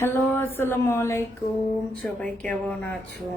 Hello, আসসালামু আলাইকুম। সবাই কেমন আছো?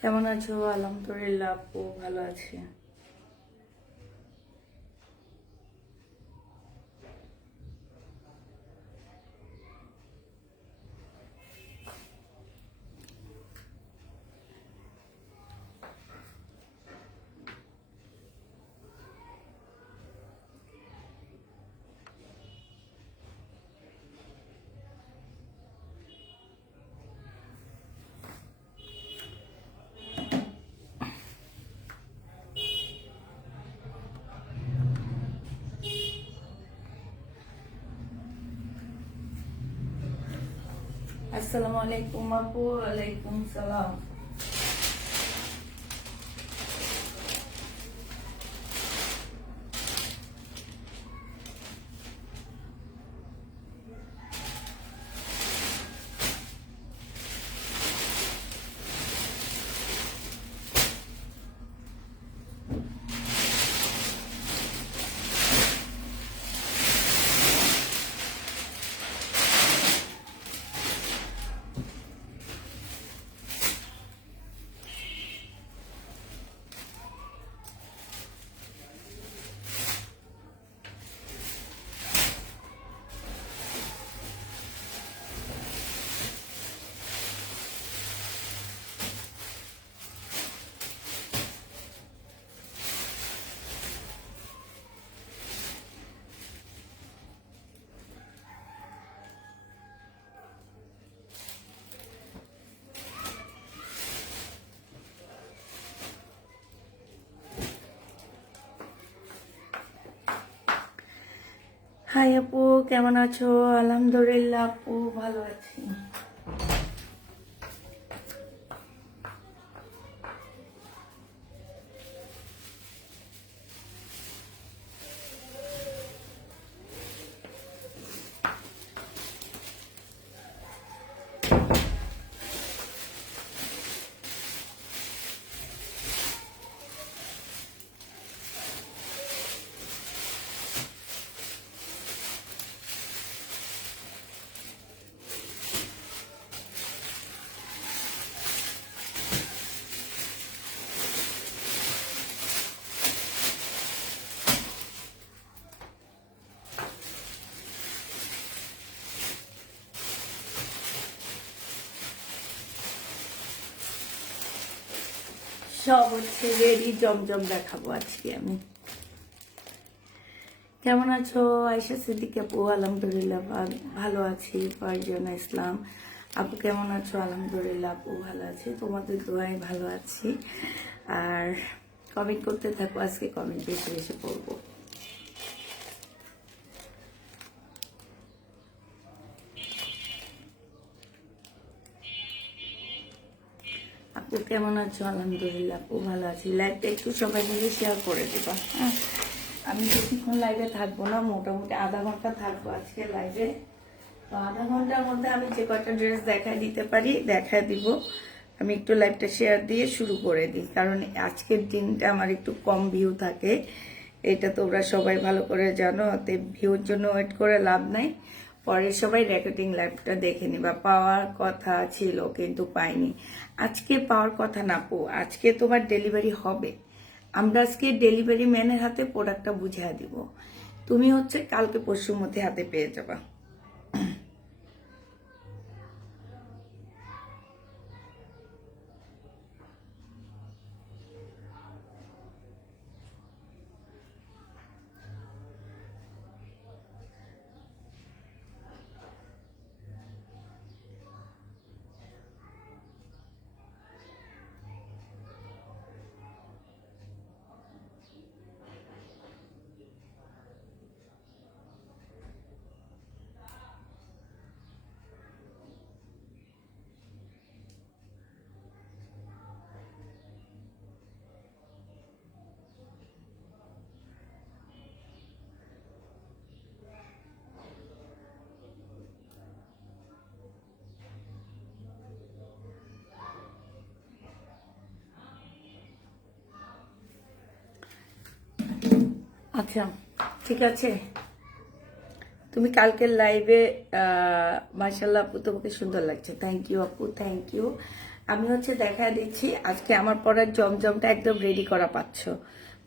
কেমন আছো? আলহামদুলিল্লাহ আপু ভালো আছি। আসসালামু আলাইকুম আপু। ওয়ালাইকুম সালাম। হাই আপু, কেমন আছো? আলহামদুলিল্লাহ আপু ভালো আছি। সব হচ্ছে রেডি, জমজম দেখাবো আজকে আমি। কেমন আছো? আয়েশা সিদ্দিক আপু আলহামদুলিল্লাহ ভালো আছি। ফারজানা ইসলাম আপু কেমন আছো? আলহামদুলিল্লাহ আপু ভালো আছি, তোমাদের দোয়ায় ভালো আছি। আর কমেন্ট করতে থাকো, আজকে কমেন্ট বেশি বেশি পড়বো। আপু কেমন আছো? আলহামদুলিল্লাহ আপু ভালো আছি। লাইভটা একটু সবাই মিলে শেয়ার করে দেবা, হ্যাঁ? আমি বেশিক্ষণ লাইভে থাকবো না, মোটামুটি আধা ঘন্টা থাকবো আজকে লাইভে। তো আধা ঘন্টার মধ্যে আমি যে কয়টা ড্রেস দেখায় দিতে পারি দেখায় দিব। আমি একটু লাইভটা শেয়ার দিয়ে শুরু করে দিই, কারণ আজকের দিনটা আমার একটু কম ভিউ থাকে, এটা তোমরা সবাই ভালো করে জানো। অতএব ভিউর জন্য ওয়েট করে লাভ নাই। পরে সবাই রেকর্ডিং লাইভটা দেখে নিবা। পাওয়ার কথা ছিল কিন্তু পাইনি। আজকে পাওয়ার কথা না পো, আজকে তোমার ডেলিভারি হবে। আমরা আজকে ডেলিভারি ম্যানের হাতে প্রোডাক্টটা বুঝিয়ে দিব। তুমি হচ্ছে কালকে পরশুর মধ্যে হাতে পেয়ে যাবা। আচ্ছা ঠিক আছে, তুমি কালকের লাইভে মাশাআল্লাহ আপু তোমাকে সুন্দর লাগছে, থ্যাংক ইউ আপু, থ্যাংক ইউ। আমি হচ্ছে দেখা দিচ্ছি আজকে আমার পরার জমজমটা একদম রেডি করা পাচ্ছ,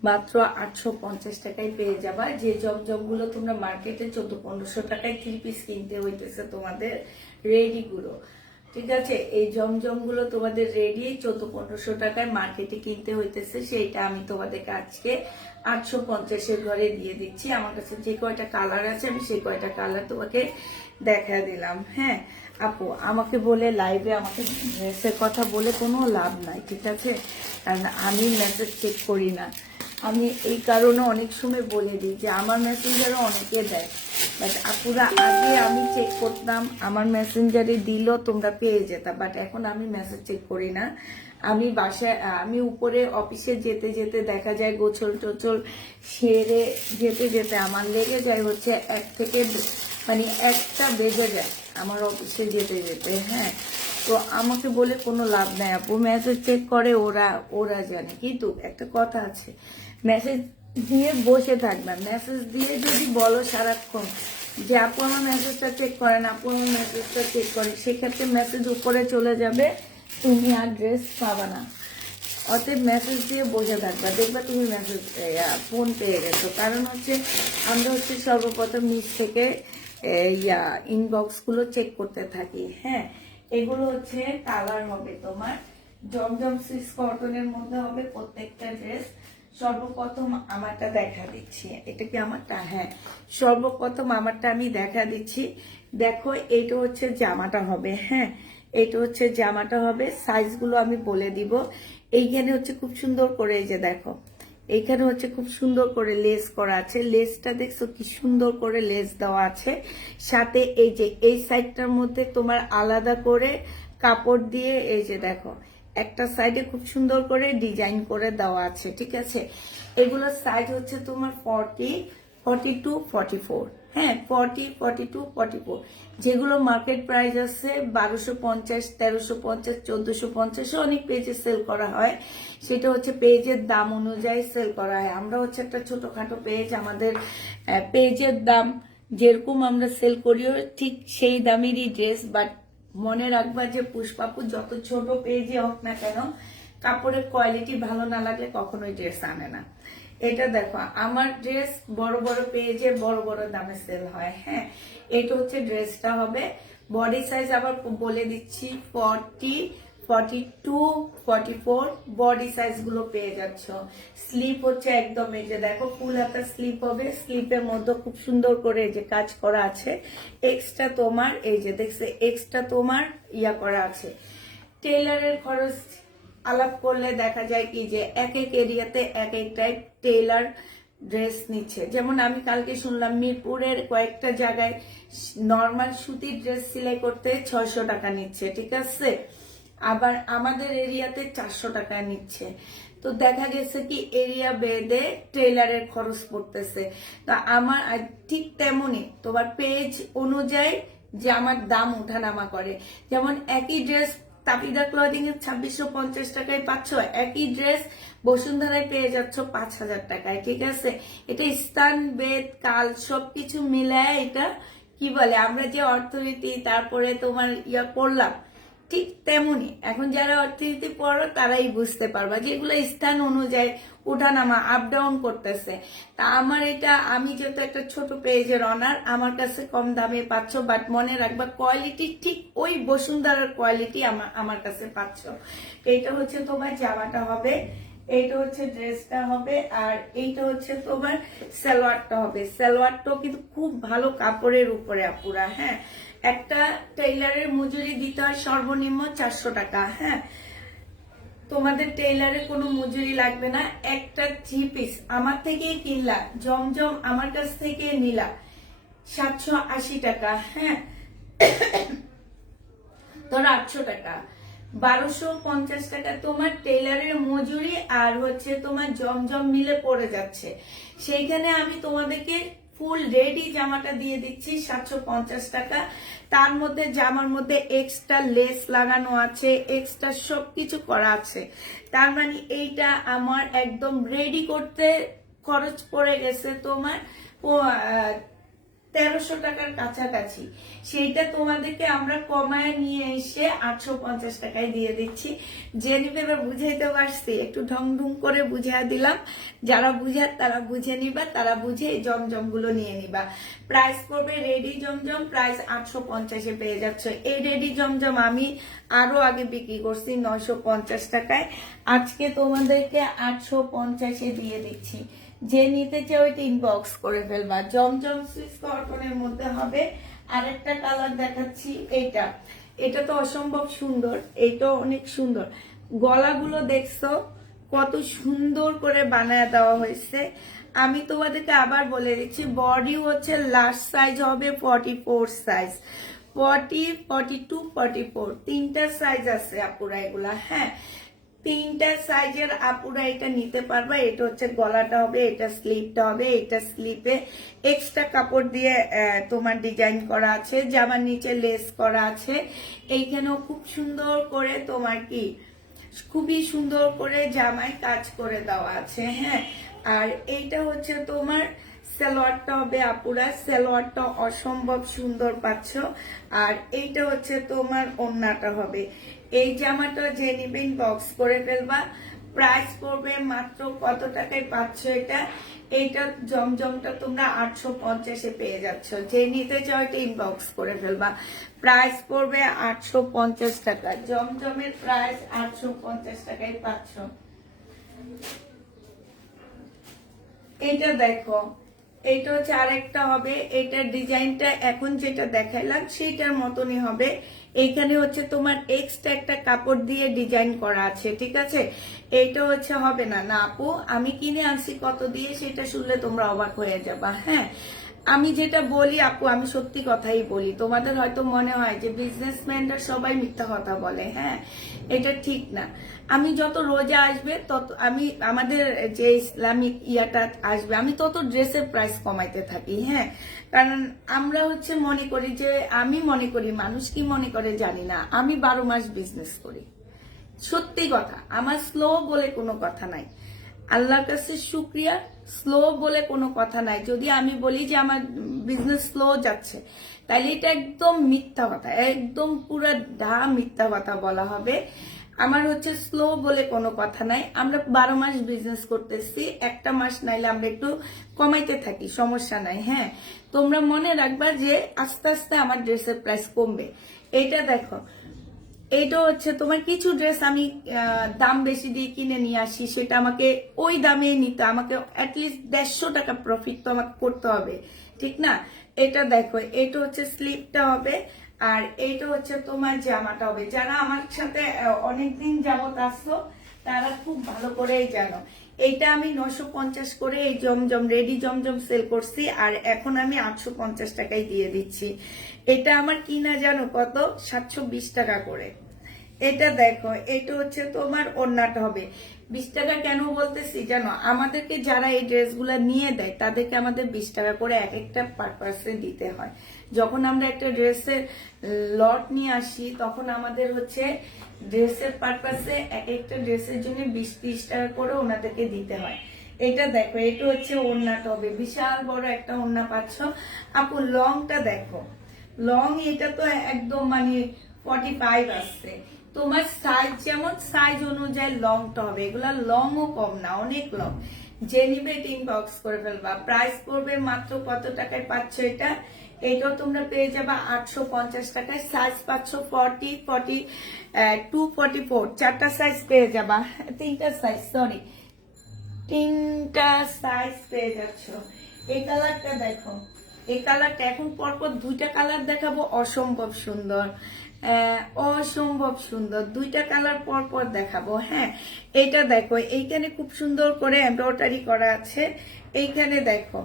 মাত্র 850 টাকায় পেয়ে যাবা। যে জমজমগুলো তোমরা মার্কেটে 1400-1500 টাকায় 3 পিস কিনতে হইতেছে তোমাদের রেডি গুলো, ঠিক আছে, এই জমজমগুলো তোমাদের রেডি 1400-1500 টাকায় মার্কেটে কিনতে হইতেছে, সেইটা আমি তোমাদেরকে আজকে 850-এর ঘরে দিয়ে দিচ্ছি। আমার কাছে যে কয়টা কালার আছে আমি সেই কয়টা কালার তোমাকে দেখা দিলাম। হ্যাঁ আপু, আমাকে বলে লাইভে আমাকে ড্রেসের কথা বলে কোনো লাভ নাই, ঠিক আছে, কারণ আমি মেসেজ চেক করি না। আমি এই কারণে অনেক সময় বলে দিই যে আমার মেসেঞ্জারও অনেকে দেয়, বাট আপুরা আগে আমি চেক করতাম, আমার মেসেঞ্জারে দিল তোমরা পেয়ে যেতা, বাট এখন আমি মেসেজ চেক করি না। আমি বাসায়, আমি উপরে অফিসে যেতে যেতে দেখা যায় গোছল টোছল সেরে যেতে যেতে আমার লেগে যায় হচ্ছে 1 থেকে মানে 1টা বেজে যায় আমার অফিসে যেতে যেতে। হ্যাঁ, তো আমাকে বলে কোনো লাভ নাই আপু, মেসেজ চেক করে ওরা, ওরা জানে। কিন্তু একটা কথা আছে, মেসেজ দিয়ে বসে থাকবে, মেসেজ দিয়ে যদি বলো সারাক্ষণ যে আপু আমার মেসেজটা চেক করেন, আপু আমার মেসেজটা চেক করেন, সেক্ষেত্রে মেসেজ উপরে চলে যাবে, তুমি আর ড্রেস পাবা না। অতএব মেসেজ দিয়ে বসে থাকবা, দেখবা তুমি মেসেজ ফোন পেয়ে গেছো। কারণ হচ্ছে আমরা হচ্ছে সর্বপ্রথম নিচ থেকে ইনবক্সগুলো চেক করতে থাকি। হ্যাঁ, এগুলো হচ্ছে কালার হবে তোমার জমজম সুইস কটনের মধ্যে হবে প্রত্যেকটা ড্রেস। সর্বপ্রথম আমারটা দেখা দিচ্ছি, এটা কি আমারটা? হ্যাঁ, সর্বপ্রথম আমারটা আমি দেখা দিচ্ছি। দেখো এইটা হচ্ছে জামাটা হবে। হ্যাঁ, এটা হচ্ছে জামাটা হবে, সাইজগুলো আমি বলে দিব। এইখানে হচ্ছে খুব সুন্দর করে, এই যে দেখো এইখানে হচ্ছে খুব সুন্দর করে লেস করা আছে, লেসটা দেখছো কি সুন্দর করে লেস দেওয়া আছে। সাথে এই যে এই সাইডটার মধ্যে তোমার আলাদা করে কাপড় দিয়ে এই যে দেখো একটা সাইডে খুব সুন্দর করে ডিজাইন করে দেওয়া আছে, ঠিক আছে। এগুলোর সাইজ হচ্ছে তোমার 40, 42, 44। হ্যাঁ, 40, 42, 44, যেগুলো মার্কেট প্রাইস আছে 1250, 1350, 1450, অনেক পেজে সেল করা হয়। সেটা হচ্ছে পেজের দাম অনুযায়ী সেল করা হয়। আমরা হচ্ছে একটা ছোটখাটো পেজ, আমাদের পেজের দাম যেরকম আমরা সেল করিও ঠিক সেই দামেরই ড্রেস। বাট মনে রাখবা যে পুষ্পাপু যত ছোট পেজে হোক না কেন, কাপড়ের কোয়ালিটি ভালো না লাগলে কখনোই ড্রেস আনে না। এটা দেখো আমার ড্রেস বড় বড় পেজে বড় বড় দামে সেল হয়। হ্যাঁ, এটা হচ্ছে ড্রেসটা হবে। বডি সাইজ আবার বলে দিচ্ছি 40, 42, 44 বডি সাইজ গুলো পেয়ে যাচ্ছ। স্লিপ হচ্ছে একদম এই যে দেখো ফুল হাতা স্লিপ হবে, স্লিপের মধ্যে খুব সুন্দর করে যে কাজ করা আছে। এক্সট্রা তোমার এই যে দেখছে এক্সট্রা তোমার ইয়া করা আছে। টেইলারের খরচ আলাপ করলে দেখা যায় কি যে এক এক এরিয়াতে এক এক টাইপ টেইলার ড্রেস নিচ্ছে। যেমন আমি কালকে শুনলাম মিরপুরের কয়েকটা জায়গায় নর্মাল সুতির ড্রেস সেলাই করতে 600 টাকা নিচ্ছে, ঠিক আছে, আবার আমাদের এরিয়াতে 400 টাকা নিচ্ছে। তো দেখা গেছে কি এরিয়া বেদে টেইলারের খরচ পড়তেছে। তো আমার ঠিক তেমনই তোমার পেজ অনুযায়ী যে আমার দাম ওঠানামা করে। যেমন একই ড্রেস তাপিদা ক্লদিং এর 2650 টাকায় পাচ্ছ, একই ড্রেস বসুন্ধরায় পেয়ে যাচ্ছ 5000 টাকায়, ঠিক আছে। এটা স্থান বেদ কাল সবকিছু মিলায় এটা কি বলে, আমরা যে অর্থনীতি তারপরে তোমার ইয়া পড়লাম ঠিক তেমনি এখন যারা অর্থনীতি পড়ো তারাই বুঝতে পারবা যেগুলো স্থান অনুযায়ী ওঠানামা আপ ডাউন করতেছে। তা আমার এটা, আমি যেহেতু একটা ছোট পেজের অনার, আমার কাছে কম দামে পাচ্ছ, বাট মনে রাখবা কোয়ালিটি ঠিক ওই বসুন্ধরার কোয়ালিটি আমার কাছে পাচ্ছ। এইটা হচ্ছে তোমার জামাটা হবে, এইটা হচ্ছে ড্রেসটা হবে, আর এইটা হচ্ছে তোমার সালোয়ারটা হবে। সালোয়ারটাও কিন্তু খুব ভালো কাপড়ের উপরে আপুরা। হ্যাঁ, একটা টেইলারের মজুরি দিতে হয় সর্বনিম্ন 400 টাকা। হ্যাঁ, তোমাদের টেইলারে কোনো মজুরি লাগবে না। একটা 3 পিস আমার থেকেই কিনলা, জমজম আমার কাছ থেকে নিলা 780 টাকা। হ্যাঁ, ধরো 800 টাকা, 1250 টাকা তোমার টেইলারের মজুরি আর হচ্ছে তোমার জমজম মিলে পড়ে যাচ্ছে। সেইখানে আমি তোমাদেরকে ফুল রেডি জামাটা দিয়ে দিচ্ছি 750 টাকা। তার মধ্যে জামার মধ্যে এক্সট্রা লেস লাগানো আছে, এক্সট্রা সবকিছু করা আছে। তার মানে এইটা আমার একদম রেডি করতে খরচ পড়ে গেছে তোমার 1300 টাকার কাছাকাছি। সেইটা তোমাদেরকে আমরা কমায় নিয়ে এসে 850 টাকায় দিয়ে দিচ্ছি। যে নিবে এবার বুঝাইতে পারছি, একটু ঢং ঢং করে বুঝিয়ে দিলাম। যারা বুঝার তারা বুঝে নিবা, তারা বুঝে এই জমজম গুলো নিয়ে নিবা। প্রাইস পড়বে রেডি জমজম প্রাইস 850-এ পেয়ে যাচ্ছ। এই রেডি জমজম আমি আরো আগে বিক্রি করছি 950 টাকায়, আজকে তোমাদেরকে 850-এ দিয়ে দিচ্ছি। যে নিতে চাও ওইটা ইনবক্স করে ফেলবা। জমজম সুইস কটনের মধ্যে হবে। আরেকটা কালার দেখাচ্ছি, এইটা এটা তো অসম্ভব সুন্দর, এইটা অনেক সুন্দর। গলাগুলো দেখছো কত সুন্দর করে বানায় দেওয়া হয়েছে। আমি তোমাদেরকে আবার বলে দিচ্ছি, বডি হচ্ছে লার্জ সাইজ হবে 44 সাইজ, 40, 42, 44 তিনটা সাইজ আছে আপুরা এগুলা। হ্যাঁ, তিনটা সাইজের আপুরা এটা নিতে পারবা। এটা হচ্ছে গলাটা হবে, এটা স্লিপটা হবে। এটা স্লিপে এক্সট্রা কাপড় দিয়ে তোমার ডিজাইন করা আছে, জামার নিচে লেস করা আছে। এইখানেও খুব সুন্দর করে তোমার কি খুবই সুন্দর করে জামায় কাজ করে দেওয়া আছে। হ্যাঁ, আর এইটা হচ্ছে তোমার সালোয়ারটা হবে আপুরা, সালোয়ারটা অসম্ভব সুন্দর পাচ্ছ। আর এইটা হচ্ছে তোমার ওড়নাটা হবে। এই জামাটা যে নিবেন বক্স করে ফেলবা। প্রাইস পড়বে মাত্র কত টাকায় পাচ্ছ এটা? এইটা জমজমটা তোমরা 850-এ পেয়ে যাচ্ছ। যে নিতে চাও এটা ইনবক্স করে ফেলবা। প্রাইস পড়বে 850 টাকা। জমজমের প্রাইস 850 টাকায় পাচ্ছ। এটা দেখো, এটা হচ্ছে আরেকটা হবে। এটার ডিজাইনটা এখন যেটা দেখাইলাম সেইটার মতনই হবে। এইখানে হচ্ছে তোমার এক্সট্রা একটা কাপড় দিয়ে ডিজাইন করা আছে, ঠিক আছে? এইটা হচ্ছে হবে না না আপু, আমি কিনে আনছি কত দিয়ে সেটা শুনলে তোমরা অবাক হয়ে যাবা। হ্যাঁ, আমি যেটা বলি আপু, আমি সত্যি কথাই বলি। তোমাদের হয়তো মনে হয় যে বিজনেসম্যানরা সবাই মিথ্যা কথা বলে। হ্যাঁ, এটা ঠিক না। আমি যত রোজা আসবে তত আমি আমাদের যে ইসলামিক ইয়াটা আসবে আমি তত ড্রেসের প্রাইস কমাইতে থাকি। হ্যাঁ, কারণ আমরা হচ্ছে মনে করি যে, আমি মনে করি, মানুষ কি মনে করে জানি না, আমি 12 মাস বিজনেস করি। সত্যি কথা, আমার স্লো বলে কোনো কথা নাই। আল্লাহর কাছে শুক্রিয়া, স্লো বলে কোনো কথা নাই। যদি আমি বলি যে আমার বিজনেস স্লো যাচ্ছে, তাহলে এটা একদম মিথ্যা কথা, একদম পুরো মিথ্যা কথা বলা হবে। আমার হচ্ছে স্লো বলে কোনো কথা নাই। আমরা 12 মাস বিজনেস করতেছি, একটা মাস নাইলে আমরা একটু কমাইতে থাকি, সমস্যা নাই। হ্যাঁ, তোমরা মনে রাখবা যে আস্তে আস্তে আমার ড্রেসের প্রাইস কমবে। এটা দেখো, এইটা হচ্ছে তোমার কিছু ড্রেস আমি দাম বেশি দিয়ে কিনে নিয়ে আসি, সেটা আমাকে ওই দামে নিতে আমাকে অ্যাটলিস্ট 150 টাকা প্রফিট তো আমাকে করতে হবে, ঠিক না? এটা দেখো, এটা হচ্ছে স্লিপটা হবে, আর এইটা হচ্ছে তোমার জামাটা হবে। যারা আমার সাথে অনেকদিন যাবত আসছো তারা খুব ভালো করেই জানো, এইটা আমি 950 করে এই জমজম রেডি জমজম সেল করছি, আর এখন আমি 850 টাকায় দিয়ে দিচ্ছি। এটা আমার কিনা জানো কত? 720 টাকা করে। এটা দেখো, এটা হচ্ছে তোমার ওড়নাটা হবে। 20 টাকা কেন বলতেছি জানো? আমাদেরকে যারা এই ড্রেসগুলা নিয়ে দেয় তাদেরকে আমাদের 20 টাকা করে এক একটা পারপাসে দিতে হয়। যখন আমরা একটা ড্রেসের লট নিয়ে আসি তখন আমাদের হচ্ছে ড্রেসের পারপাসে এক একটা ড্রেসের জন্য 20-30 টাকা করে ওনাদেরকে দিতে হয়। এটা দেখো, এটা হচ্ছে ওড়নাটা হবে, বিশাল বড় একটা ওড়না পাচ্ছ। আপু লংটা দেখো, লং এটা তো একদম মানে 45 আসছে। তোমার সাইজ যেমন সাইজ অনুযায়ী লংটা হবে। এগুলা লং ও কম না, অনেক লং। যে নিবে টিম বক্স করে ফেলবা। প্রাইস পড়বে মাত্র কত টাকায় পাচ্ছ এটা? এটাও তোমরা পেয়ে যাবা 850 টাকায়। সাইজ পাচ্ছ 40, 42, 44 চারটা সাইজ পেয়ে যাবা। তিনটা সাইজ, সরি, তিনটা সাইজ পেয়ে যাচ্ছ। এই কালারটা দেখো, এই কালারটা এখন পরপর দুইটা কালার দেখাবো, অসম্ভব সুন্দর, অসম্ভব সুন্দর। দুইটা কালার পরপর দেখাবো। হ্যাঁ, এইটা দেখো, এইখানে খুব সুন্দর করে এমব্রয়ডারি করা আছে। এইখানে দেখো,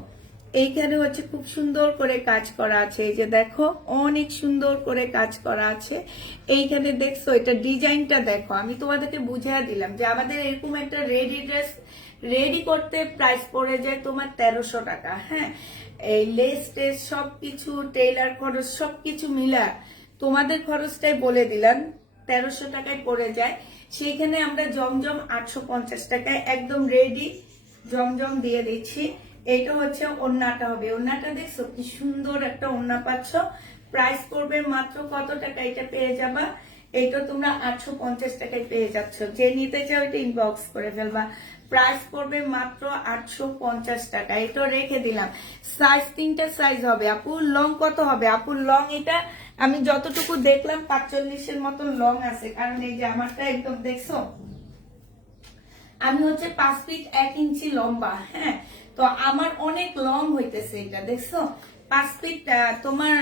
এইখানে হচ্ছে খুব সুন্দর করে কাজ করা আছে। এই যে দেখো, অনেক সুন্দর করে কাজ করা আছে। এইখানে দেখছো, এটা ডিজাইনটা দেখো। আমি তোমাদেরকে বুঝিয়ে দিলাম যে আমাদের এরকম একটা রেডি ড্রেস রেডি করতে প্রাইস পড়ে যায় তোমার 1300 টাকা। হ্যাঁ, এই লেস টেস সবকিছু, টেইলার খরচ সবকিছু মিলা তোমাদের খরচটাই বলে দিলাম, 1300 টাকায় পড়ে যায়। সেইখানে আমরা জমজম 850 টাকায় একদম রেডি জমজম দিয়ে দিচ্ছি। এইটা হচ্ছে ওড়নাটা হবে, ওড়নাটা দেখছো কি সুন্দর একটা ওড়না পাচ্ছ। প্রাইস পড়বে মাত্র কত টাকা, এটা পেয়ে যাবা, এইটা তোমরা 850 টাকায় পেয়ে যাচ্ছ। যে নিতে চাও এটা ইনবক্স করে ফেলবা। প্রাইস পড়বে মাত্র 850 টাকা। এটা রেখে দিলাম। সাইজ 3টা সাইজ হবে। আপুর লং কত হবে? আপুর লং এটা আমি যতটুকু দেখলাম 45-এর মতন লং আছে, কারণ এই যে আমারটা একদম দেখছো আমি হচ্ছে 5 ফিট 1 ইঞ্চি লম্বা। হ্যাঁ, তো আমার অনেক লং হইতেছে, এটা দেখছো 5 ফিট তোমার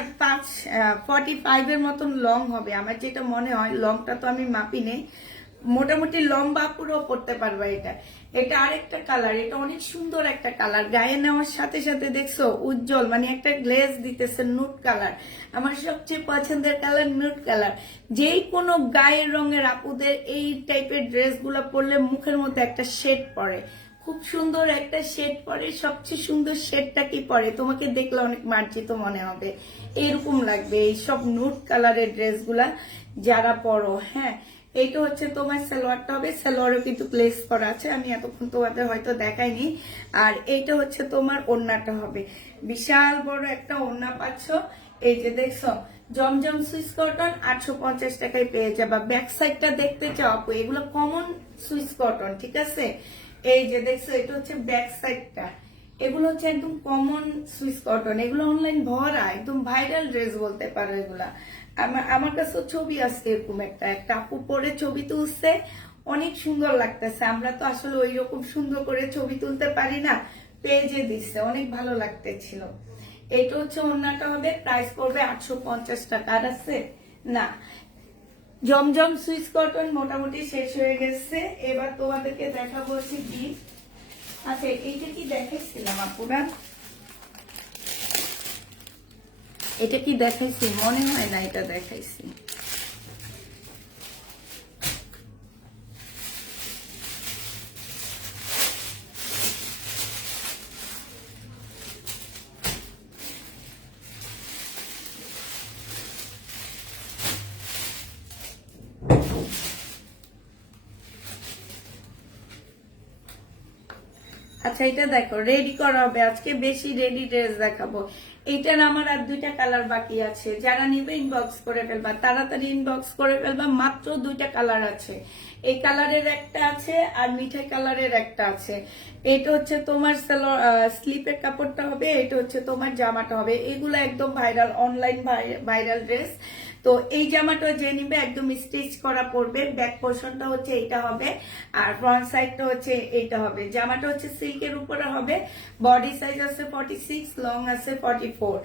45 এর মতন লং হবে আমার যেটা মনে হয়। লংটা তো আমি মাপি নেই, মোটামুটি লম্বা পুরো পড়তে পারবা এটা। এটা আরেকটা কালার, এটা অনেক সুন্দর একটা কালার, গায়ে নেওয়ার সাথে সাথে দেখছো উজ্জ্বল, মানে একটা গ্লেজ দিতেছে, নুট কালার। আমার সবচেয়ে পছন্দের কালার নুট কালার। যেই কোনো গায়ের রঙের আপুদের এই টাইপের ড্রেস গুলা পরলে মুখের মধ্যে একটা শেড পড়ে, খুব সুন্দর একটা শেড পরে। সবচেয়ে সুন্দর শেডটা কি পরে তোমাকে দেখলে অনেক মার্জিত মনে হবে, এরকম লাগবে এই সব নুট কালারের ড্রেসগুলা যারা পরো। হ্যাঁ, এইটা হচ্ছে তোমার সালোয়ারটা হবে, সালোয়ারও কিন্তু প্লেস করা আছে, আমি এতক্ষণ তোমাদের হয়তো দেখাইনি। আর এইটা হচ্ছে তোমার ওড়নাটা হবে, বিশাল বড় একটা ওড়না পাচ্ছ। এই যে দেখছো জমজম সুইস কটন 850 টাকায় পেয়ে যাবা। ব্যাক সাইডটা দেখতে চাও আপু, এগুলো কমন সুইস কটন, ঠিক আছে। এই যে দেখছো এটা হচ্ছে ব্যাক সাইডটা, এগুলো হচ্ছে একদম কমন সুইস কটন, এগুলো অনলাইন ভরা, একদম ভাইরাল ড্রেস বলতে পারো এগুলা। আমার কাছে ছবি আসছে এরকম একটা আপু পরে ছবি তুলছে, অনেক সুন্দর লাগতেছে। আমরা তো আসলে ওই রকম সুন্দর করে ছবি তুলতে পারি না, পেজে দিচ্ছে, অনেক ভালো লাগতেছিল। এটা হচ্ছে ওড়নাটা হবে, প্রাইস পড়বে 850 টাকা। আর আছে না, জমজম সুইস কটন মোটামুটি শেষ হয়ে গেছে। এবার তোমাদেরকে দেখাবো হচ্ছে কি, আচ্ছা এইটা কি দেখাইছিলাম আপুরা, এটা কি দেখাইছি মনে হয় না, এটা দেখাইছি। আচ্ছা এটা দেখো, রেডি করা হবে আজকে, বেশি রেডি ড্রেস দেখাবো। এইটার আমার আর 2টা কালার বাকি আছে, যারা নিবে ইনবক্স করে ফেলবা, তাড়াতাড়ি ইনবক্স করে ফেলবা। মাত্র 2টা কালার আছে, এই কালারের একটা আছে আর মিঠাই কালারের একটা আছে। এটা হচ্ছে তোমার স্লিপের কাপড়টা হবে, এটা হচ্ছে তোমার জামাটা হবে। এগুলো একদম ভাইরাল, অনলাইন ভাইরাল ড্রেস। তো এই জামাটা যে নিবে একদম স্টিচ করা পড়বে। ব্যাক পোর্শনটা হচ্ছে এইটা হবে, আর ফ্রন্ট সাইডটা হচ্ছে এইটা হবে। জামাটা হচ্ছে সিল্কের উপরে হবে, বডি সাইজ আছে 46, লং আছে 44।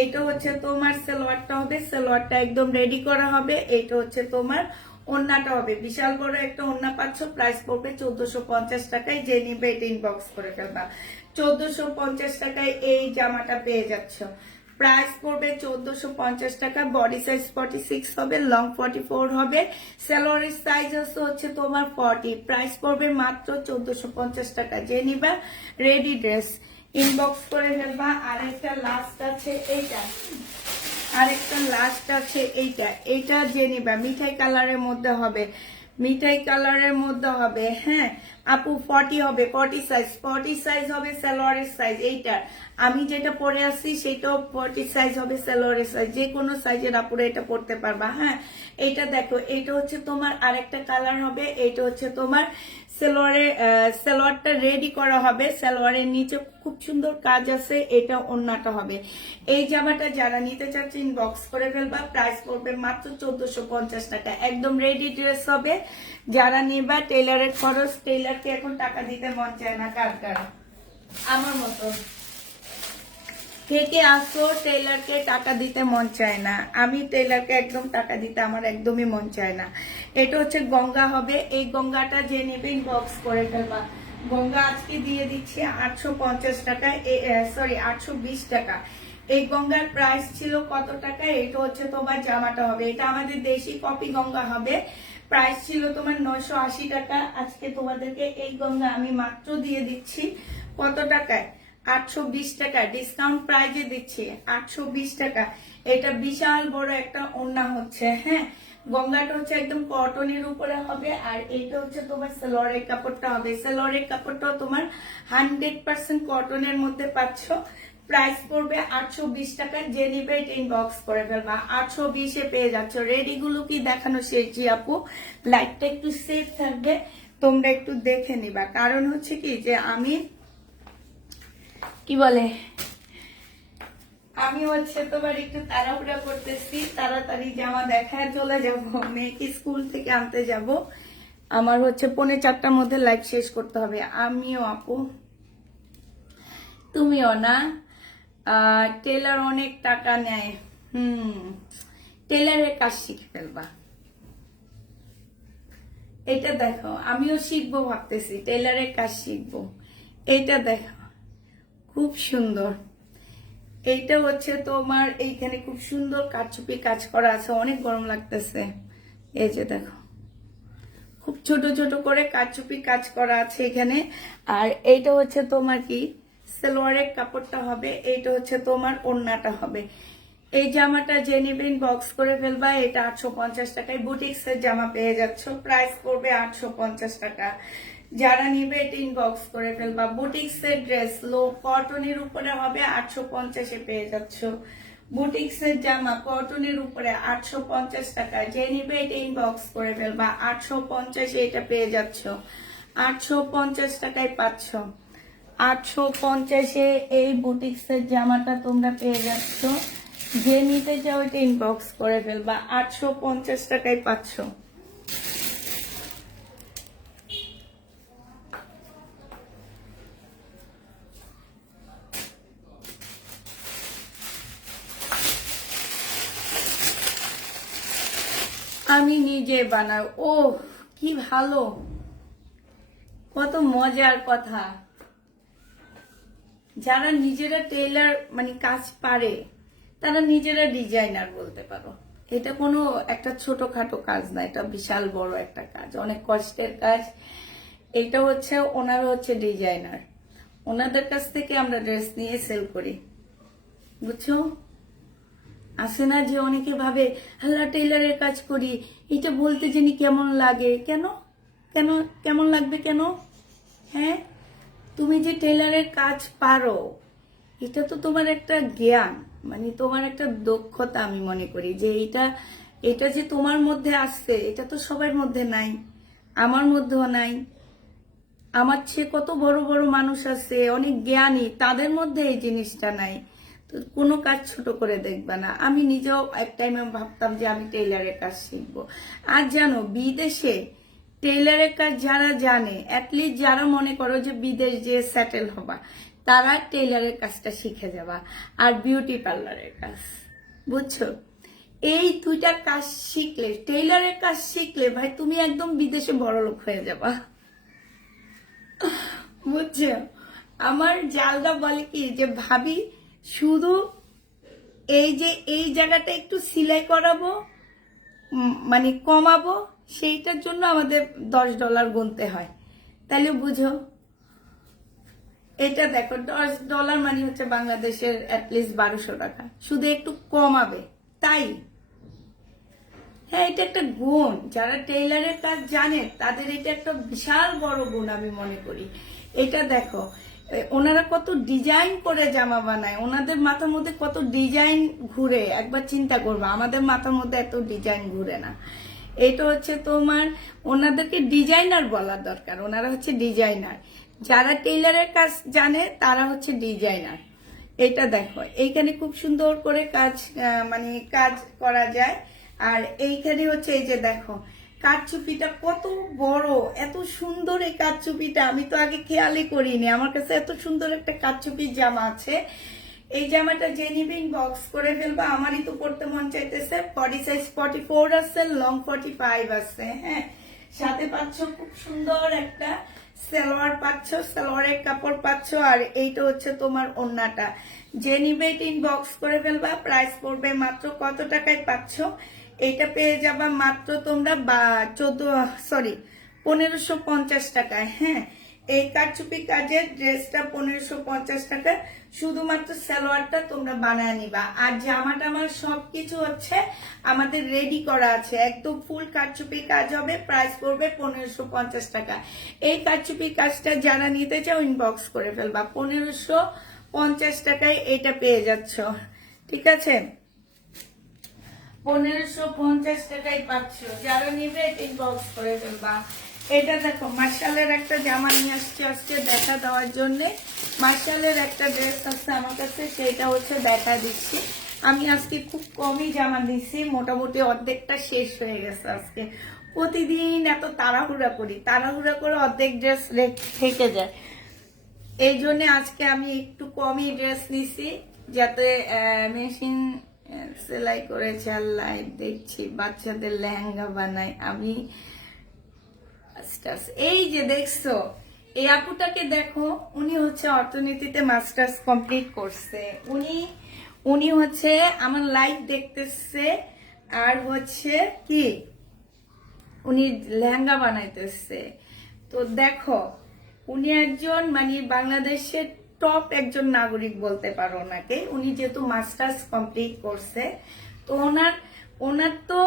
এইটা হচ্ছে তোমার সালোয়ারটা হবে, সালোয়ারটা একদম রেডি করা হবে। এইটা হচ্ছে তোমার ওড়নাটা হবে, বিশাল বড় একটা ওড়না পাচ্ছ। প্রাইস পড়বে 1450 টাকায়, যে নিবে এটা ইনবক্স করে ফেলবা। 1450 টাকায় এই জামাটা পেয়ে যাচ্ছ। প্রাইস পড়বে 1450 টাকা। বডি সাইজ 46 হবে, লং 44 হবে, সালোয়ারের সাইজ হচ্ছে তোমার 40। প্রাইস পড়বে মাত্র 1450 টাকা। যে নিবা রেডি ড্রেস ইনবক্স করে ফেলবা। আরেকটা লাস্ট আছে এইটা, আরেকটা লাস্ট আছে এইটা, এইটা যে নিবা মিঠাই কালারের মধ্যে হবে, মিঠাই কালারের মধ্যে হবে। হ্যাঁ আপু 40 হবে, 40 সাইজ হবে সালোয়ারের সাইজ। এইটা আমি যেটা পরে আসছি সেটাও 40 সাইজ হবে সালোয়ারের সাইজ, যে কোনো সাইজের আপুরা এটা পরতে পারবা। হ্যাঁ, এইটা দেখো, এইটা হচ্ছে তোমার আরেকটা কালার হবে। এইটা হচ্ছে তোমার সালোয়ারটা রেডি করা হবে, সালোয়ারের নিচে খুব সুন্দর কাজ আছে। এটা ওড়নাটা হবে। এই জামাটা যারা নিতে চাচ্ছে ইনবক্স করে ফেলবা। প্রাইস পড়বে মাত্র 1450 টাকা, একদম রেডি ড্রেস হবে। যারা নিবা টেইলারের খরচ, টেইলারকে এখন টাকা দিতে মন চায় না কার কার, আমার মতো থেকে আসো টেইলারকে টাকা দিতে মন চায় না। আমি টেইলারকে একদম টাকা দিতে আমার একদমই মন চায় না। এটা হচ্ছে গঙ্গা হবে, এই গঙ্গাটা যে নেবে ইনবক্স করে ফেলবা। গঙ্গা আজকে দিয়ে দিচ্ছি 850 টাকা, সরি 820 টাকা। এই গঙ্গার প্রাইস ছিল কত টাকা? এটা হচ্ছে তোমার জামাটা হবে, এটা আমাদের দেশি কপি গঙ্গা হবে। প্রাইস ছিল তোমার 980 টাকা। আজকে তোমাদেরকে এই গঙ্গা আমি মাত্র দিয়ে দিচ্ছি কত টাকায়? 820 টাকা, ডিসকাউন্ট প্রাইজে দিচ্ছি 820 টাকা। এটা বিশাল বড় একটা ওড়না হচ্ছে। হ্যাঁ, গঙ্গাটা হচ্ছে একদম কটনের উপরে হবে, আর এইটা হচ্ছে তোমার সালোয়ারের কাপড়টা হবে। সালোয়ারের কাপড়টাও তোমার 100% কটনের মধ্যে পাচ্ছ। প্রাইস পড়বে 820 টাকা। যে নিবে এটা ইনবক্স করে ফেলবা, 820 পেয়ে যাচ্ছ। রেডি গুলো কি দেখানো শেষই আপু, লাইটটা একটু সেফ থাকবে, তোমরা একটু দেখে নিবা। কারণ হচ্ছে কি যে আমি কি বলে, আমি হচ্ছে তোমার একটু তাড়াহুড়া করতেছি, তাড়াতাড়ি জামা দেখায় চলে যাব, মেয়েকে স্কুল থেকে আনতে যাব। আমার হচ্ছে 3:45টার মধ্যে লাইভ শেষ করতে হবে। আমিও আপু, তুমিও না। টেলার অনেক টাকা নেয়। টেলারের কাজ শিখে ফেলবা। এটা দেখো, আমিও শিখবো ভাবতেছি, টেলারের কাজ শিখবো। এইটা দেখো খুব সুন্দর। এইটা হচ্ছে তোমার এইখানে খুব সুন্দর কারচুপি কাজ করা আছে, অনেক গরম লাগতেছে। এই যে দেখো খুব ছোট ছোট করে কারচুপি কাজ করা আছে এখানে। আর এইটা হচ্ছে তোমার কি সালোয়ারের কাপড়টা হবে, এইটা হচ্ছে তোমার ওড়নাটা হবে। এই জামাটা যে নেবেন বক্স করে ফেলবা। এটা 850 টাকায় বুটিক্সের জামা পেয়ে যাচ্ছ। প্রাইস পড়বে 850 টাকা। যারা নিবে এটা ইনবক্স করে ফেলবা। বুটিক্সের ড্রেস লো কটনের উপরে হবে, 850 পেয়ে যাচ্ছ। বুটিক্সের জামা কটনের উপরে 850 টাকা। যে নিবে এটা ইনবক্স করে ফেলবা, 850 এটা পেয়ে যাচ্ছ। 850 টাকায় পাচ্ছ। 850 এই বুটিক্সের জামাটা তোমরা পেয়ে যাচ্ছ। যে নিতে চাও এটা ইনবক্স করে ফেলবা, 850 টাকায় পাচ্ছ। আমি নিজে বানাই। ও কি ভালো, কত মজার কথা। যারা নিজেরা টেইলার মানে কাজ পারে তারা নিজেরা ডিজাইনার বলতে পারো। এটা কোনো একটা ছোটখাটো কাজ না, এটা বিশাল বড় একটা কাজ, অনেক কষ্টের কাজ। এটা হচ্ছে ওনারা হচ্ছে ডিজাইনার, ওনাদের কাছ থেকে আমরা ড্রেস নিয়ে সেল করি, বুঝছো। আসে না যে অনেকে ভাবে হাল্লা টেইলারের কাজ করি, এটা বলতে জানি কেমন লাগে। কেন কেন কেমন লাগবে কেন? হ্যাঁ, তুমি যে টেইলারের কাজ পারো এটা তো তোমার একটা জ্ঞান, মানে তোমার একটা দক্ষতা। আমি মনে করি যে এটা যে তোমার মধ্যে আসছে এটা তো সবার মধ্যে নাই, আমার মধ্যেও নাই। আমার চেয়ে কত বড় বড় মানুষ আছে অনেক জ্ঞানী, তাদের মধ্যে এই জিনিসটা নাই। তো কোনো কাজ ছোট করে দেখবা না। আমি নিজেও এক টাইমে ভাবতাম যে আমি টেইলারের কাজ শিখবো। আর জানো বিদেশে টেইলারের কাজ যারা জানে, অ্যাটলিস্ট যারা মনে করো যে বিদেশ যে সেটেল হবা, তারা টেইলারের কাজটা শিখে যাবা। আর বিউটি পার্লারের কাজ, বুঝছো, এই দুইটা কাজ শিখলে, টেইলারের কাজ শিখলে ভাই তুমি একদম বিদেশে বড়লোক হয়ে যাবা, বুঝছো। আমার জালদা বলে কি যে ভাবি শুধু এই যে এই জায়গাটা একটু সেলাই করাবো, মানে কমাবো, সেইটার জন্য আমাদের $10 গুনতে হয়। তাহলে বুঝো, এটা দেখো $10 মানে হচ্ছে বাংলাদেশের অ্যাটলিস্ট 1200 টাকা, শুধু একটু কমাবে তাই। হ্যাঁ, এটা একটা গুণ। যারা টেইলারের কাজ জানে তাদের এটা একটা বিশাল বড় গুণ আমি মনে করি। এটা দেখো ওনারা কত ডিজাইন করে জামা বানায়, ওনাদের মাথার মধ্যে কত ডিজাইন ঘুরে, একবার চিন্তা করবা। আমাদের মাথার মধ্যে এত ডিজাইন ঘুরে না। এটা হচ্ছে তোমার, ওনাদেরকে ডিজাইনার বলার দরকার, ওনারা হচ্ছে ডিজাইনার। যারা টেইলারের কাজ জানে তারা হচ্ছে ডিজাইনার। এটা দেখো এইখানে খুব সুন্দর করে কাজ মানে কাজ করা যায়। আর এইখানে হচ্ছে এই যে দেখো কারচুপিটা কত বড়, এত সুন্দর এই কারচুপিটা আমি তো আগে খেয়ালই করিনি। আমার কাছে এত সুন্দর একটা কারচুপির জামা আছে। এই জামাটা যে নিবে বক্স করে ফেলবা। আমারই তো পড়তে মন চাইতেছে। বডি সাইজ 44 আছে, লং 45 আছে। হ্যাঁ, সাথে পাচ্ছ খুব সুন্দর একটা সালোয়ার পাচ্ছ, সালোয়ারের কাপড় পাচ্ছ। আর এইটা হচ্ছে তোমার ওড়নাটা। যে নিবে এটা ইনবক্স করে ফেলবা। প্রাইস পড়বে মাত্র কত টাকায় পাচ্ছ? এটা পেয়ে যাবা মাত্র তোমরা 1550 টাকায়। হ্যাঁ, এই কারচুপি কাজের ড্রেসটা 1550 টাকা, শুধুমাত্র সালোয়ারটা তোমরা বানায় নিবা। আর জামাটা আমার সবকিছু হচ্ছে আমাদের রেডি করা আছে, একদম ফুল কারচুপি কাজ হবে, প্রাইস পড়বে 1550 টাকা। এই কারচুপি কাজটা যারা নিতে চাও ইনবক্স করে ফেলবা, 1550 টাকায় এটা পেয়ে যাচ্ছ, ঠিক আছে? 1550 টাকায় পাচ্ছ, যারা নিবে ইনবক্স করে ফেলবা। এটা দেখো মার্শালের একটা জামা নিয়ে আসছে আজকে দেখা দেওয়ার জন্য। মার্শালের একটা ড্রেস আছে আমার কাছে, সেটা হচ্ছে দেখা দিচ্ছি। আমি আজকে খুব কমই জামা দিচ্ছি, মোটামুটি অর্ধেকটা শেষ হয়ে গেছে আজকে। প্রতিদিন এত তাড়াহুড়া করি, তাড়াহুড়া করে অর্ধেক ড্রেস থেকে যায়, এই জন্য আজকে আমি একটু কমই ড্রেস নিছি, যাতে মেশিন সেলাই করেছে আর লাইভ দেখছি, বাচ্চাদের লেহেঙ্গা বানাই আমি। এই যে দেখছো এই আপুটাকে দেখো, উনি হচ্ছে অর্থনীতিতে মাস্টার্স কমপ্লিট করছে। উনি হচ্ছে আমার লাইভ দেখতেছে, আর হচ্ছে কি উনি লেহেঙ্গা বানাইতেছে। তো দেখো উনি একজন মানে বাংলাদেশের টপ একজন নাগরিক বলতে পারো ওনাকে, উনি যেহেতু মাস্টার্স কমপ্লিট করছে। তো ওনার তো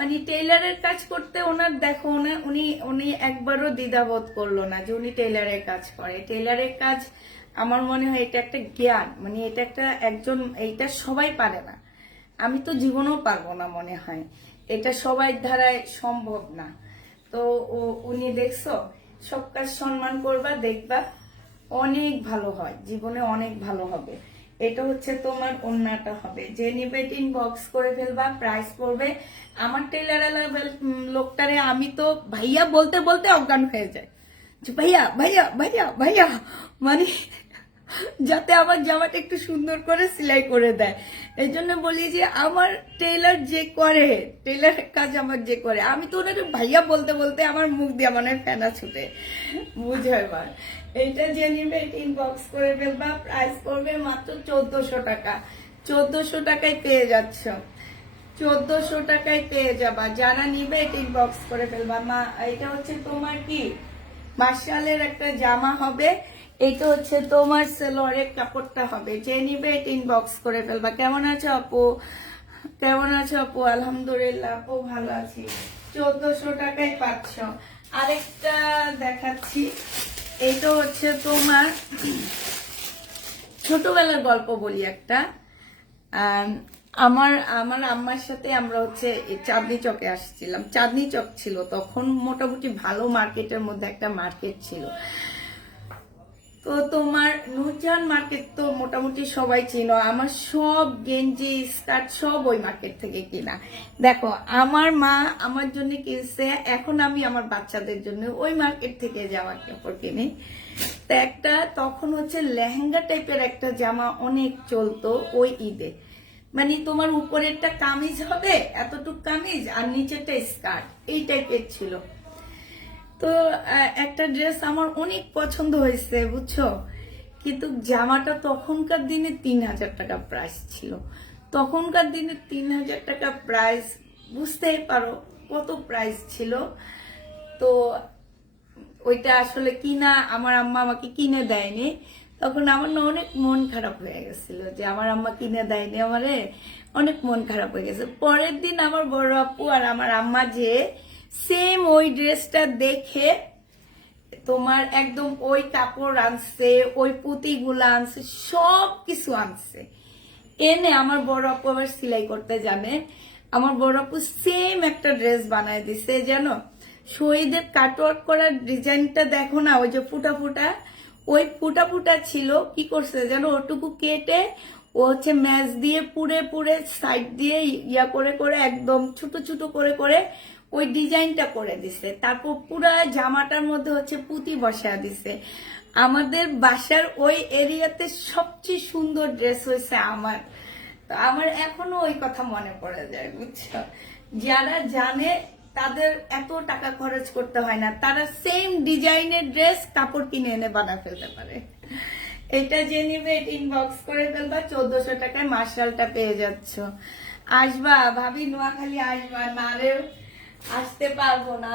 মানে টেইলারের কাজ করতে ওনার দেখো উনি একবারও দ্বিধাবোধ করলো না যে উনি টেইলারের কাজ করে। টেইলারের কাজ আমার মনে হয় এটা একটা জ্ঞান, মানে এটা একটা এইটা সবাই পারে না, আমি তো জীবনেও পারবো না মনে হয়, এটা সবাই ধারায় সম্ভব না। তো উনি দেখছো সব কাজ সম্মান করবা, দেখবা অনেক ভালো হয়, জীবনে অনেক ভালো হবে। এটা হচ্ছে তোমার ওন্নাটা হবে, যে নিবে ইনবক্স করে ফেলবা, প্রাইস পড়বে। আমার টেলার লোকটারে আমি তো ভাইয়া বলতে বলতে অজ্ঞান হয়ে যায়, যে ভাইয়া ভাইয়া ভাইয়া ভাইয়া, মানে যাতে আমার জামাটা একটু সুন্দর করে সেলাই করে দেয়। এই জন্য বলি যে আমার টেলার যে করে, টেলারের কাজ আমার যে করে, আমি তো ওনাকে ভাইয়া বলতে বলতে আমার মুখ দিয়ে মানে ফেনা ছুটে, বুঝো এবার। এইটা যে নিবে ইনবক্স করে ফেলবা, প্রাইস পড়বে মাত্র 1400 টাকা। 1400 টাকায় পেয়ে যাচ্ছ, 1400 টাকায় পেয়ে যাবা, যারা নিবে ইনবক্স করে ফেলবা। মা এটা হচ্ছে তোমার কি মার্শালের একটা জামা হবে, এটা হচ্ছে তোমার সেলোয়ারের কাপড়টা হবে, যে নিবে ইনবক্স করে ফেলবা। কেমন আছো আপু? কেমন আছো আপু? আলহামদুলিল্লাহ আপু ভালো আছি। 1400 টাকায় পাচ্ছ। আরেকটা দেখাচ্ছি, এইটা হচ্ছে তোমার ছোটবেলার গল্প বলি একটা। আমার আম্মার সাথে আমরা হচ্ছে চাঁদনি চকে আসছিলাম, চাঁদনি চক ছিল তখন মোটামুটি ভালো মার্কেটের মধ্যে একটা মার্কেট ছিল। তো তোমার নূরজাহান মার্কেট তো মোটামুটি সবাই চিনো, আমার সব গেঞ্জি স্কার্ট সব ওই মার্কেট থেকে কিনা। দেখো আমার মা আমার জন্য কিনছে, এখন আমি আমার বাচ্চাদের জন্য ওই মার্কেট থেকে জামা কাপড় কিনি। তো একটা তখন হচ্ছে লেহেঙ্গা টাইপের একটা জামা অনেক চলতো ওই ঈদে, মানে তোমার উপরেরটা কামিজ হবে এতটুক কামিজ আর নিচেরটা স্কার্ট, এই টাইপের ছিল। তো একটা ড্রেস আমার অনেক পছন্দ হয়েছে বুঝছো, কিন্তু জামাটা তখনকার দিনে 3000 টাকা প্রাইস ছিল। তখনকার দিনে 3000 টাকা প্রাইস, বুঝতেই পারো কত প্রাইস ছিল। তো ওইটা আসলে কিনা আমার আম্মা আমাকে কিনে দেয়নি, তখন আমার না অনেক মন খারাপ হয়ে গেছিল যে আমার আম্মা কিনে দেয়নি, আমারে অনেক মন খারাপ হয়ে গেছে। পরের দিন আমার বড় আপু আর আমার আম্মা যে সেম ওই ড্রেসটা দেখে তোমার একদম ওই কাপড় আনছে, ওই পুঁতিগুলো আনছে, সব কিছু আনছে, এনে আমার বড় আপু আবার সেলাই করতে জানে। আমার বড় আপু সেম একটা ড্রেস বানায় দিছে, জানো শহীদের কাটওয়ার্ক করার ডিজাইনটা দেখো না, ওই যে ফুটা ফুটা, ওই ফুটা ফুটা ছিল, কি করছে জানো, ওটুকু কেটে ও হচ্ছে ম্যাচ দিয়ে পুড়ে পুড়ে সাইড দিয়ে ইয়া করে করে একদম ছোট ছোট করে করে ওই ডিজাইনটা করে দিছে। তারপর পুরা জামাটার মধ্যে হচ্ছে পুঁতি বসা দিছে। আমাদের বাসার ওই এরিয়াতে সবচেয়ে সুন্দর ড্রেস হয়েছে আমার। তো আমার এখনো ওই কথা মনে পড়ে যায় বুঝছো, যারা জানে তাদের এত টাকা খরচ করতে হয় না, তারা সেম ডিজাইনের ড্রেস কাপড় কিনে এনে বানা ফেলতে পারে। এটা যে নিবে ইনবক্স করে ফেলবা, 1400 টাকায় মার্শালটা পেয়ে যাচ্ছ। আসবা ভাবি, নোয়াখালী আসবা, না রে আসতে পারবো না,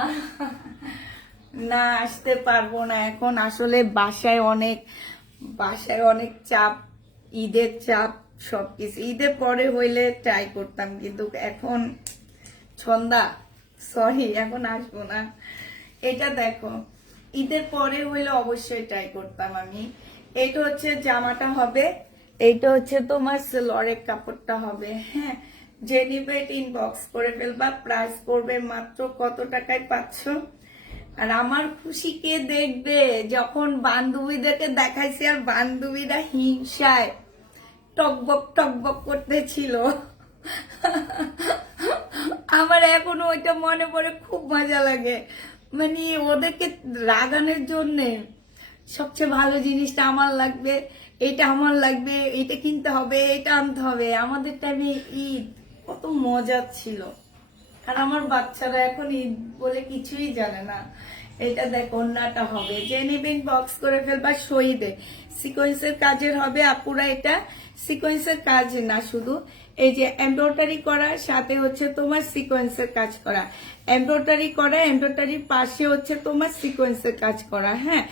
না, আসতে পারবো না এখন, আসলে বাসায় অনেক চাপ, ঈদের চাপ সবকিছু। ঈদের পরে হইলে ট্রাই করতাম, কিন্তু এখন ছন্দা সরি, এখন আসবো না। এটা দেখো, ঈদের পরে হইলে অবশ্যই ট্রাই করতাম আমি। এটা হচ্ছে জামাটা হবে, এইটা হচ্ছে তোমার সেলরের কাপড়টা হবে। হ্যাঁ, যে নিবে ইনবক্স করে ফেলবা। প্রাইস পড়বে মাত্র কত টাকায় পাচ্ছ। আর আমার খুশি কে দেখবে, যখন বান্ধবীদেরকে দেখাইছি আর বান্ধবীরা হিংসায় টকবক করতেছিল। আমার এখনো ওইটা মনে পড়ে, খুব মজা লাগে। মানে ওদেরকে রাগানোর জন্যে সবচেয়ে ভালো জিনিসটা আমার লাগবে, এটা আমার লাগবে, এটা কিনতে হবে, এটা আনতে হবে। আমাদের টাইমে ঈদ কত মজা ছিল। আর আমার বাচ্চারা এখন ঈদ বলে কিছুই জানে না। এটা দেখো, ওন্নাটা হবে, যে নেবেন বক্স করে ফেলবা। শহীদে সিকোয়েন্সের কাজের হবে আপুরা। এটা সিকোয়েন্সের কাজ না, শুধু এই যে এমব্রয়ডারি করা, সাথে হচ্ছে তোমার সিকোয়েন্সের কাজ করা, এমব্রয়ডারি করা, এমব্রয়ডারির পাশে হচ্ছে তোমার সিকোয়েন্সের কাজ করা। হ্যাঁ,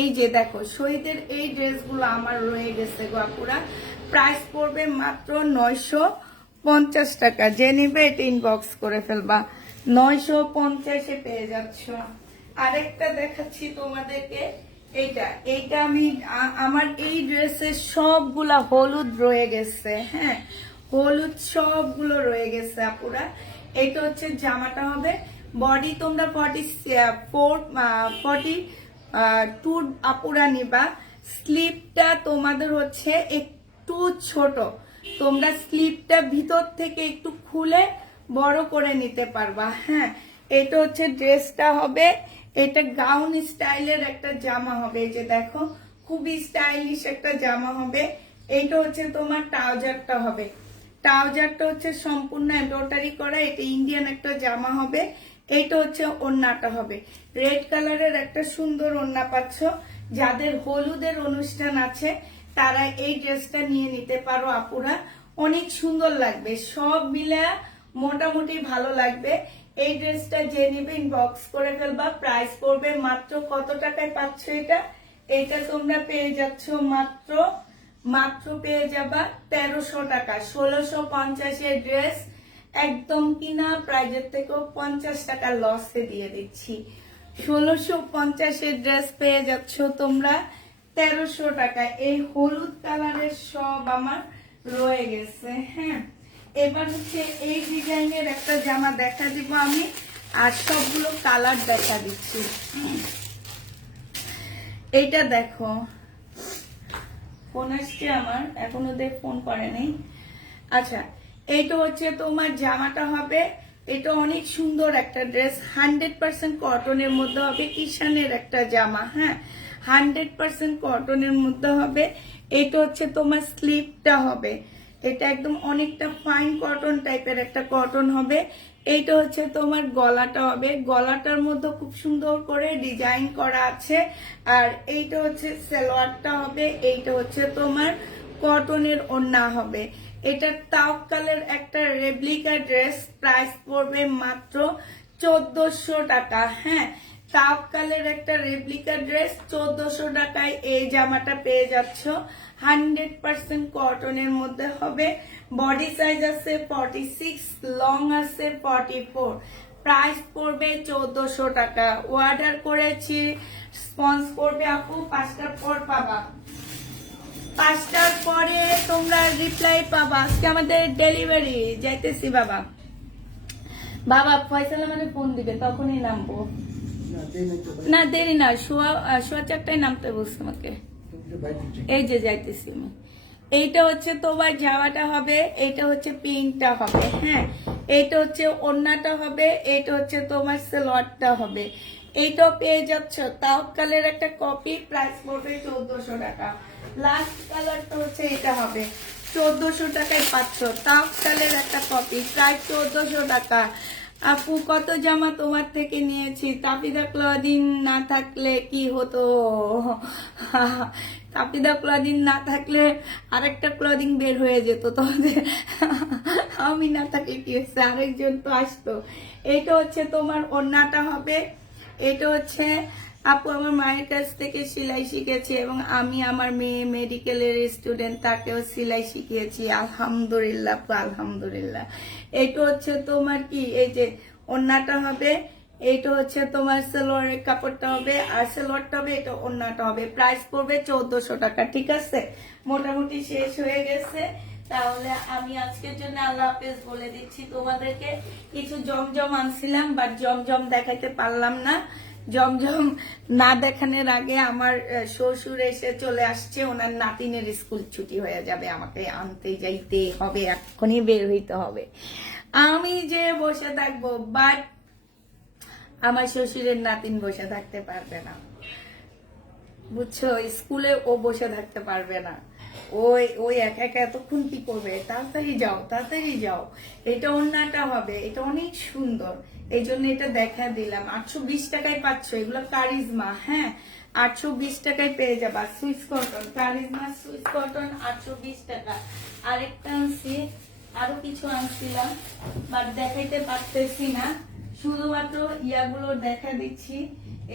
এই যে দেখো, শহীদের এই ড্রেসগুলো আমার রয়ে গেছে গো আপুরা। প্রাইস পড়বে মাত্র 950 টাকা। যে নিবে এটা ইনবক্স করে ফেলবা। 950-এ পেয়ে যাচ্ছ। আরেকটা দেখাচ্ছি তোমাদেরকে। এইটা আমার এই ড্রেসের সবগুলা হলুদ রয়ে গেছে। হ্যাঁ, হলুদ সবগুলো রয়ে গেছে আপুরা। এটা হচ্ছে জামাটা হবে। বডি তোমরা 42 আপুরা নিবা। স্লিপটা তোমাদের হচ্ছে একটু ছোট, তোমরা স্লিপটা ভিতর থেকে একটু খুলে বড় করে নিতে পারবা। হ্যাঁ, এটা হচ্ছে ড্রেসটা হবে। এটা গাউন স্টাইলের একটা জামা হবে। এই যে দেখো, খুবই স্টাইলিশ একটা জামা হবে। এইটা হচ্ছে তোমার ট্রাউজারটা হবে। ট্রাউজারটা হচ্ছে সম্পূর্ণ এমব্রয়ডারি করা। এটা ইন্ডিয়ান একটা জামা হবে। এইটা হচ্ছে ওড়নাটা হবে। রেড কালারের একটা সুন্দর ওড়না পাচ্ছ। যাদের হলুদের অনুষ্ঠান আছে তারা এই ড্রেসটা নিয়ে নিতে পারো আপুরা। অনেক সুন্দর লাগবে, সব মিলে মোটামুটি ভালো লাগবে। এই ড্রেসটা যে নিবে ইনবক্স করে ফেলবা। প্রাইস পড়বে মাত্র কত টাকায় পাচ্ছ এটা তোমরা পেয়ে যাচ্ছ মাত্র পেয়ে যাবা 1300 টাকা। 1650-এর ড্রেস একদম কিনা প্রাইজের থেকেও 50 টাকা লসে দিয়ে দিচ্ছি। 1650-এর ড্রেস পেয়ে যাচ্ছ তোমরা 1300 টাকা। এই হলুদ কালারের সব আমার রয়ে গেছে। হ্যাঁ, এবার হচ্ছে এই ডিজাইনের একটা জামা দেখা দিব আমি, আর সবগুলো কালার দেখা দিচ্ছি। এইটা দেখো, ফোন আসছে আমার, এখনো ফোন করেনি। আচ্ছা, এইটা হচ্ছে তোমার জামাটা হবে। এটা অনেক সুন্দর একটা ড্রেস, 100% কটনের মধ্যে হবে। কিষানের একটা জামা। হ্যাঁ, 100% কটনের মধ্যে হবে। এটা হচ্ছে তোমার স্লিপটা হবে। এটা একদম অনেকটা ফাইন কটন টাইপের একটা কটন হবে। এইটা হচ্ছে তোমার গলাটা হবে। গলাটার মধ্যে খুব সুন্দর করে ডিজাইন করা আছে। আর এইটা হচ্ছে সালোয়ারটা হবে। এইটা হচ্ছে তোমার কটনের ওড়না হবে। এটা তাওয়াক্কালের একটা রেপ্লিকা ড্রেস। প্রাইস পড়বে মাত্র 1400 টাকা। হ্যাঁ, তাওয়াক্কালের একটা রেপ্লিকা ড্রেস 1400 টাকায় এই জামাটা পেয়ে যাচ্ছ। 100% কটনের মধ্যে হবে। বডি সাইজ আছে 46, লং আছে 44। প্রাইস পড়বে 1400 টাকা। অর্ডার করেছি, রেসপন্স করবে আপু 5টার পর পাবা। 5টার পরে তোমরা রিপ্লাই পাবা। আজকে আমাদের ডেলিভারি যাইতেছি বাবা। বাবা ফয়সালা মানে ফোন দিবে, তখনই নামবো। না দেরি না, সোয়া 4টায় নামতে বলছে আমাকে। এই যে যাইতেছি আমি। এইটা হচ্ছে তোমার জামাটা হবে। এইটা হচ্ছে প্রিন্টটা হবে। হ্যাঁ, এইটা হচ্ছে ওড়নাটা হবে। এইটা হচ্ছে তোমার সালোয়ারটা হবে। এইটাও পেয়ে যাচ্ছ। তাওয়াক্কালের একটা কপি। প্রাইস পড়বে 1400 টাকা। লাস্ট কালারটা হচ্ছে এটা হবে। 1400 টাকায় পাচ্ছ। তাওয়াক্কালের একটা কপি, প্রাইস 1400 টাকা। আপু কত জামা তোমার থেকে নিয়েছি, তাপিদা ক্লদিন না থাকলে কি হতো। তাপিদা ক্লদিন না থাকলে আরেকটা ক্লদিং বের হয়ে যেত তোমাদের। আমি না থাকলে কি হচ্ছে, আরেকজন তো আসতো। এইটা হচ্ছে তোমার ওড়নাটা হবে। এটা হচ্ছে আপু আমার মায়ের কাছ থেকে সেলাই শিখেছে এবং আমি আমার মেয়ে মেডিকেলের স্টুডেন্ট, তাকেও সেলাই শিখিয়েছি। আলহামদুলিল্লাহ আপু, আলহামদুলিল্লাহ। এটা হচ্ছে তোমার কি, এই যে ওড়নাটা হবে, এইটা হচ্ছে তোমার সালোয়ারের কাপড়টা হবে, আর সালোয়ারটা হবে, এটা ওড়নাটা হবে। প্রাইস পড়বে 1400 টাকা। ঠিক আছে, মোটামুটি শেষ হয়ে গেছে। তাহলে আমি আজকের জন্য আল্লাহ হাফেজ বলে দিচ্ছি। তোমাদেরকে কিছু জমজম আনছিলাম, বাট জমজম দেখাইতে পারলাম না। জমজম না দেখানোর আগে আমার শ্বশুর এসে চলে আসছে, ওনার নাতিনের স্কুল ছুটি হয়ে যাবে, আমাকে আনতে যাইতে হবে, এখনই বের হইতে হবে। আমি যে বসে থাকবো, বাট আমার শ্বশুরের নাতিন বসে থাকতে পারবে না, বুঝছো? স্কুলে ও বসে থাকতে পারবে না। ওই ওই একা একা এতক্ষণ কি করবে? তাড়াতাড়ি যাও, তাড়াতাড়ি যাও। এটা ওড়নাটা হবে, এটা অনেক সুন্দর, এই জন্য এটা দেখা দিলাম। 820 টাকায় পাচ্ছ, এগুলো কারিজমা। হ্যাঁ, 820 টাকায় পেয়ে যাবা। Swiss cotton, charisma Swiss cotton, 820 টাকা। আরেকটা আনছি, আরো কিছু আনছিলাম, বাট দেখাইতে পারতেছি না, শুধুমাত্র ইয়াগুলো দেখা দিচ্ছি।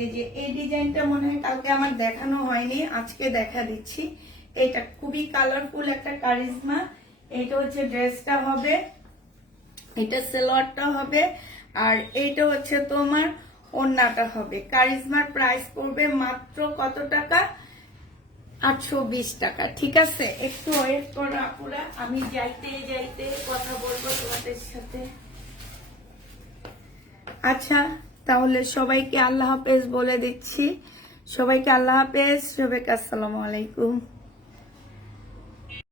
এই যে এই ডিজাইনটা মনে হয় কালকে আমার দেখানো হয়নি, আজকে দেখা দিচ্ছি। এটা খুবই কালারফুল একটা কারিজমা। এটা হচ্ছে ড্রেসটা হবে, এটা সালোয়ারটা হবে, আর এইটা হচ্ছে তোমার ওড়নাটা হবে। কারিজমার প্রাইস পড়বে মাত্র কত টাকা? 820 টাকা। ঠিক আছে, একটু ওয়েট করো আপুরা, আমি যাইতে যাইতে কথা বলবো তোমাদের সাথে। আচ্ছা, তাহলে সবাইকে আল্লাহ হাফেজ বলে দিচ্ছি। সবাইকে আল্লাহ হাফেজ, সবাইকে আসসালামু আলাইকুম।